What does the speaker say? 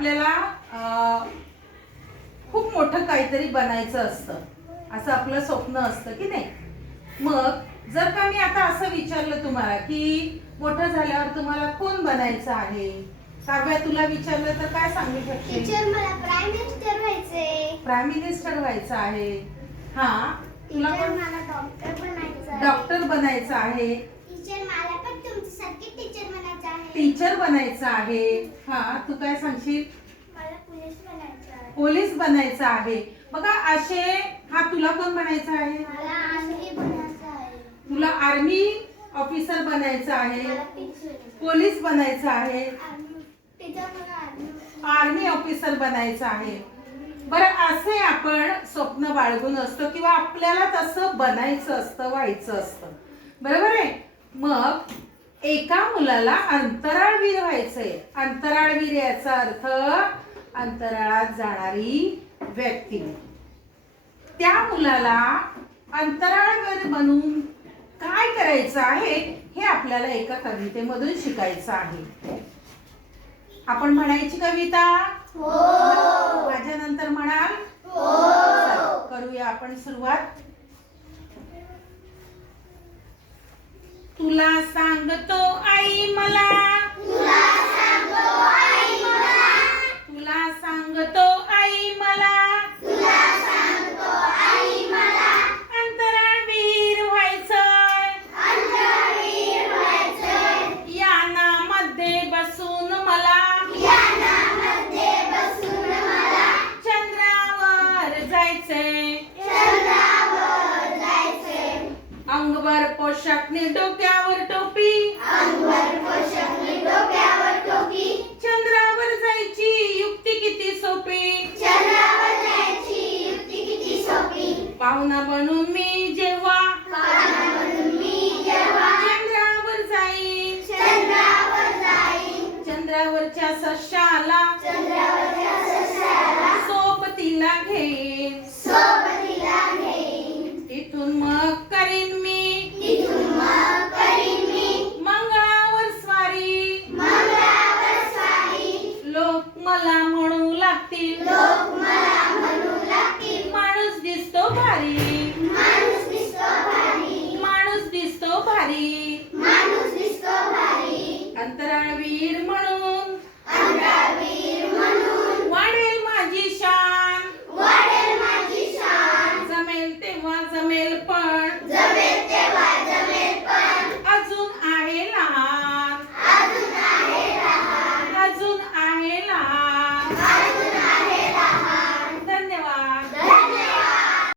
आपल्याला खूप मोठं काहीतरी बनायचं असतं, असं आपलं स्वप्न असतं की नाही. मग जर का मी आता असं विचारलं तुम्हाला की मोठं झाल्यावर तुम्हाला कोण बनायचं आहे, काव्या तुला विचारलं तर काय सांगू शकते? टीचर, मला प्राइम मिनिस्टर व्हायचंय. प्राइम मिनिस्टर व्हायचं आहे. हा, तुला टीचर, पण मला डॉक्टर बनायचं आहे. डॉक्टर बनायचं आहे. टीचर, मला पण तुमच्यासारखी टीचर बनायचं आहे. टीचर बनायचं आहे. हा, तू काय सांगशील? मला पोलीस बनायचं आहे. पोलीस बनायचं आहे. बघा असे, हा तुला कोण बनायचं आहे? मला आर्मी बनायचं आहे. तुला आर्मी ऑफिसर बनायचं आहे. मला टीचर पोलीस बनायचं आहे. टीचर, मला आर्मी ऑफिसर बनायचं आहे. बरं, असे आपण स्वप्न बाळगून असतो किंवा आपल्याला तसं बनायचं असतं, व्हायचं असतं, बरोबर आहे. मग एका मुलाला अंतराळवीर व्हायचंय. अंतराळवीर याचा अर्थ अंतराळात जाणारी व्यक्ती. त्या मुलाला अंतराळवीर बनून काय करायचं आहे हे आपल्याला एका कवितेमधून शिकायचं आहे. आपण म्हणायची कविता? हो. माझ्यानंतर म्हणाल? हो. करूया आपण सुरुवात. तुला सांगतो आई मला, तुला सांगतो आई मला, तुला सांगतो आई मला, तुला सांगतो आई मला, अंतराळवीर व्हायचंय. अंतराळवीर व्हायचंय. यानामध्ये बसून मला, यानामध्ये बसून मला, चंद्रावर जायचंय. चंद्रावर जायचंय. अंगभर पोशाख नी डोक्यावर टोपी, अंगभर पोशाख नी डोक्यावर टोपी, चंद्रावर जायची युक्ती किती सोपी. चंद्रावर जायची युक्ती किती सोपी. पाहुणा बनून मी जेव्हा पाहुणा म्हणून मी जेव्हा चंद्रावर जाईन, चंद्रावर जाईन, चंद्रावरच्या सशाला चंद्रावरच्या सशाला सोबतीला घेईन. सोबतीला घेईन. तिथून मग करीन मी, तिथून मग करीन मी मंगळावर स्वारी. मंगळावर स्वारी. लोक मला म्हणू लागतील, लोक मला म्हणू लागतील, माणूस दिसतो भारी, माणूस दिसतो भारी, माणूस दिसतो भारी. माणूस दिसतो भारी. अंतराळवीर म्हणून अंतराळवीर म्हणून वाढेल माझी शान. वाढेल माझी शान. जमेल तेव्हा जमेल पण जमेल तेव्हा जमेल पण अजून आहे लहान, अजून आहे लहान, अजून आहे लहान.